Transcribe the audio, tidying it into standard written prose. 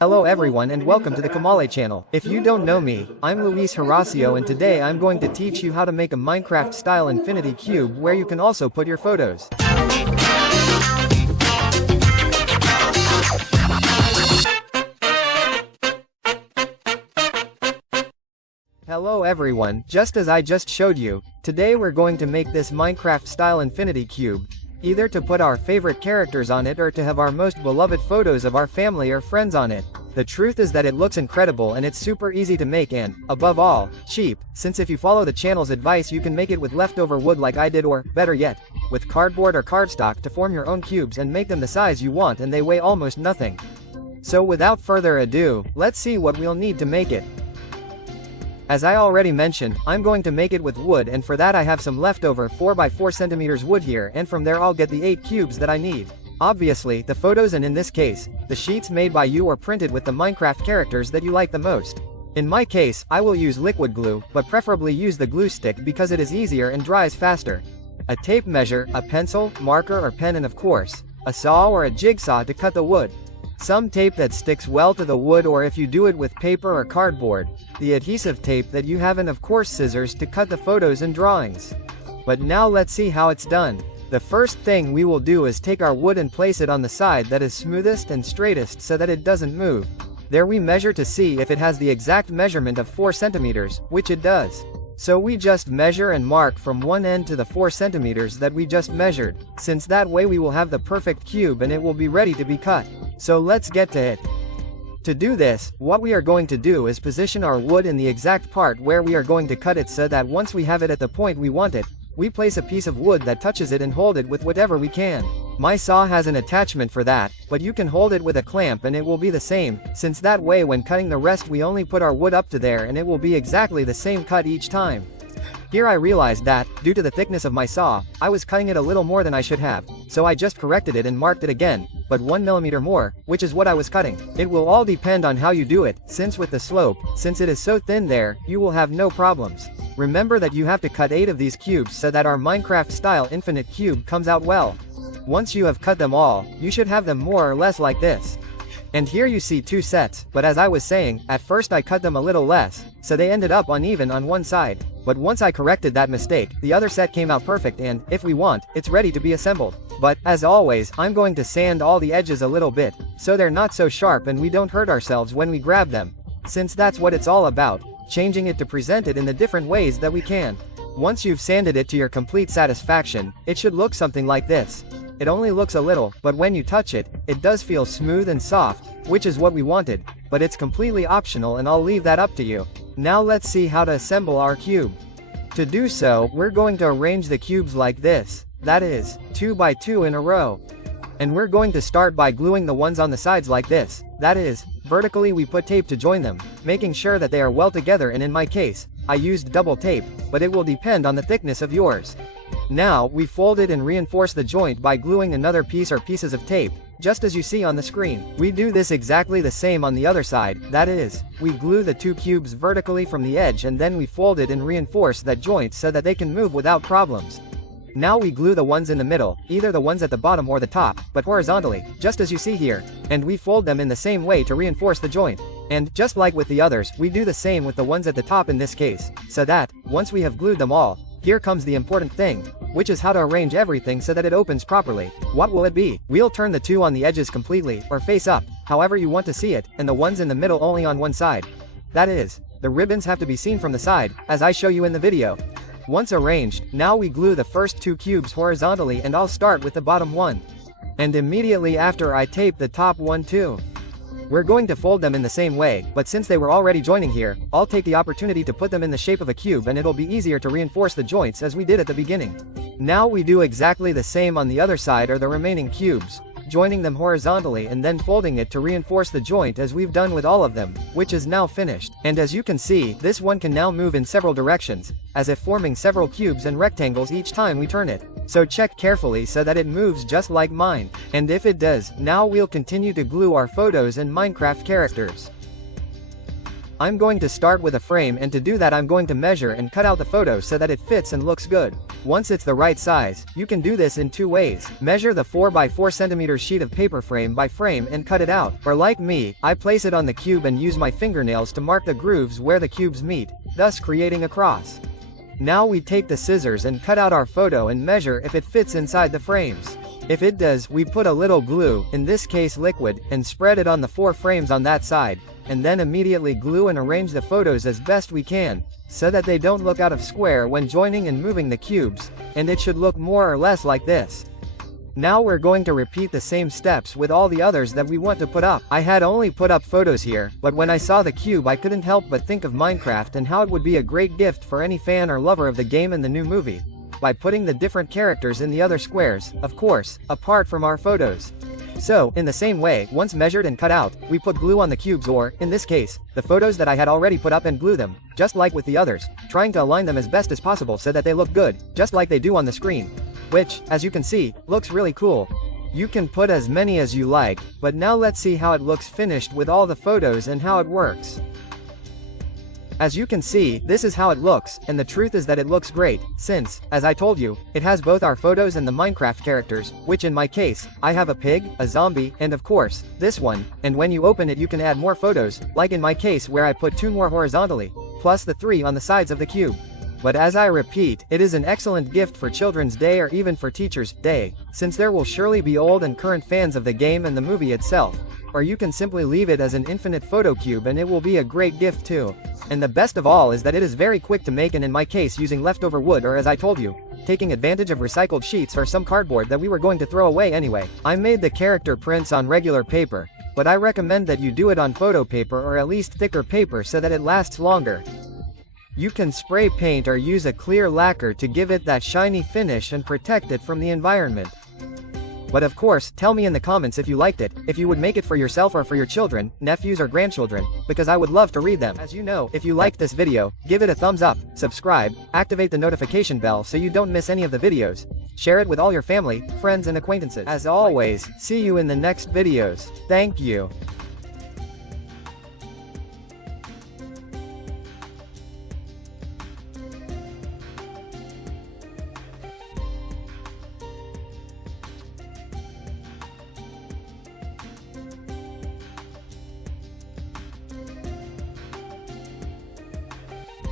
Hello everyone and welcome to the Kamale channel. If you don't know me, I'm Luis Horacio and today I'm going to teach you how to make a Minecraft style infinity cube where you can also put your photos. Hello everyone, just as I just showed you, today we're going to make this Minecraft style infinity cube, either to put our favorite characters on it or to have our most beloved photos of our family or friends on it. The truth is that it looks incredible and it's super easy to make and, above all, cheap, since if you follow the channel's advice you can make it with leftover wood like I did or, better yet, with cardboard or cardstock to form your own cubes and make them the size you want and they weigh almost nothing. So without further ado, let's see what we'll need to make it. As I already mentioned, I'm going to make it with wood and for that I have some leftover 4x4 centimeters wood here and from there I'll get the 8 cubes that I need. Obviously, the photos and in this case, the sheets made by you or printed with the Minecraft characters that you like the most. In my case, I will use liquid glue, but preferably use the glue stick because it is easier and dries faster. A tape measure, a pencil, marker or pen and of course, a saw or a jigsaw to cut the wood. Some tape that sticks well to the wood or if you do it with paper or cardboard, the adhesive tape that you have and of course scissors to cut the photos and drawings. But now let's see how it's done. The first thing we will do is take our wood and place it on the side that is smoothest and straightest so that it doesn't move. There we measure to see if it has the exact measurement of 4 centimeters, which it does. So we just measure and mark from one end to the 4 centimeters that we just measured, since that way we will have the perfect cube and it will be ready to be cut. So let's get to it. To do this, what we are going to do is position our wood in the exact part where we are going to cut it so that once we have it at the point we want it, we place a piece of wood that touches it and hold it with whatever we can. My saw has an attachment for that, but you can hold it with a clamp and it will be the same, since that way when cutting the rest we only put our wood up to there and it will be exactly the same cut each time. Here I realized that, due to the thickness of my saw, I was cutting it a little more than I should have, so I just corrected it and marked it again, but 1 millimeter more, which is what I was cutting. It will all depend on how you do it, since with the slope, since it is so thin there, you will have no problems. Remember that you have to cut 8 of these cubes so that our Minecraft style infinite cube comes out well. Once you have cut them all, you should have them more or less like this. And here you see 2 sets, but as I was saying, at first I cut them a little less, so they ended up uneven on one side. But once I corrected that mistake, the other set came out perfect and, if we want, it's ready to be assembled. But, as always, I'm going to sand all the edges a little bit, so they're not so sharp and we don't hurt ourselves when we grab them. Since that's what it's all about, changing it to present it in the different ways that we can. Once you've sanded it to your complete satisfaction, it should look something like this. It only looks a little, but when you touch it, it does feel smooth and soft, which is what we wanted, but it's completely optional and I'll leave that up to you. Now let's see how to assemble our cube. To do so, we're going to arrange the cubes like this, that is, 2 by 2 in a row. And we're going to start by gluing the ones on the sides like this, that is, vertically we put tape to join them, making sure that they are well together and in my case, I used double tape, but it will depend on the thickness of yours. Now, we fold it and reinforce the joint by gluing another piece or pieces of tape, just as you see on the screen. We do this exactly the same on the other side, that is, we glue the 2 cubes vertically from the edge and then we fold it and reinforce that joint so that they can move without problems. Now we glue the ones in the middle, either the ones at the bottom or the top, but horizontally, just as you see here, and we fold them in the same way to reinforce the joint. And, just like with the others, we do the same with the ones at the top in this case, so that, once we have glued them all, here comes the important thing, which is how to arrange everything so that it opens properly. What will it be? We'll turn the 2 on the edges completely, or face up, however you want to see it, and the ones in the middle only on one side. That is, the ribbons have to be seen from the side, as I show you in the video. Once arranged, now we glue the first 2 cubes horizontally and I'll start with the bottom one. And immediately after I tape the top one too. We're going to fold them in the same way, but since they were already joining here, I'll take the opportunity to put them in the shape of a cube and it'll be easier to reinforce the joints as we did at the beginning. Now we do exactly the same on the other side or the remaining cubes, joining them horizontally and then folding it to reinforce the joint as we've done with all of them, which is now finished. And as you can see, this one can now move in several directions, as if forming several cubes and rectangles each time we turn it. So check carefully so that it moves just like mine. And if it does, now we'll continue to glue our photos and Minecraft characters. I'm going to start with a frame, and to do that I'm going to measure and cut out the photo so that it fits and looks good. Once it's the right size, you can do this in two ways. Measure the 4 by 4 cm sheet of paper frame by frame and cut it out. Or like me, I place it on the cube and use my fingernails to mark the grooves where the cubes meet, thus creating a cross. Now we take the scissors and cut out our photo and measure if it fits inside the frames. If it does, we put a little glue, in this case liquid, and spread it on the 4 frames on that side, and then immediately glue and arrange the photos as best we can, so that they don't look out of square when joining and moving the cubes, and it should look more or less like this. Now we're going to repeat the same steps with all the others that we want to put up. I had only put up photos here, but when I saw the cube I couldn't help but think of Minecraft and how it would be a great gift for any fan or lover of the game and the new movie, by putting the different characters in the other squares, of course, apart from our photos. So, in the same way, once measured and cut out, we put glue on the cubes, or, in this case, the photos that I had already put up, and glue them, just like with the others, trying to align them as best as possible so that they look good, just like they do on the screen. Which, as you can see, looks really cool. You can put as many as you like, but now let's see how it looks finished with all the photos and how it works. As you can see, this is how it looks, and the truth is that it looks great, since, as I told you, it has both our photos and the Minecraft characters, which in my case, I have a pig, a zombie, and of course, this one, and when you open it you can add more photos, like in my case where I put 2 more horizontally, plus the 3 on the sides of the cube. But as I repeat, it is an excellent gift for Children's Day or even for Teachers' Day, since there will surely be old and current fans of the game and the movie itself. Or you can simply leave it as an infinite photo cube and it will be a great gift too. And the best of all is that it is very quick to make, and in my case using leftover wood, or as I told you, taking advantage of recycled sheets or some cardboard that we were going to throw away anyway. I made the character prints on regular paper, but I recommend that you do it on photo paper or at least thicker paper so that it lasts longer. You can spray paint or use a clear lacquer to give it that shiny finish and protect it from the environment. But of course, tell me in the comments if you liked it, if you would make it for yourself or for your children, nephews or grandchildren, because I would love to read them. As you know, if you liked this video, give it a thumbs up, subscribe, activate the notification bell so you don't miss any of the videos, share it with all your family, friends and acquaintances. As always, see you in the next videos. Thank you.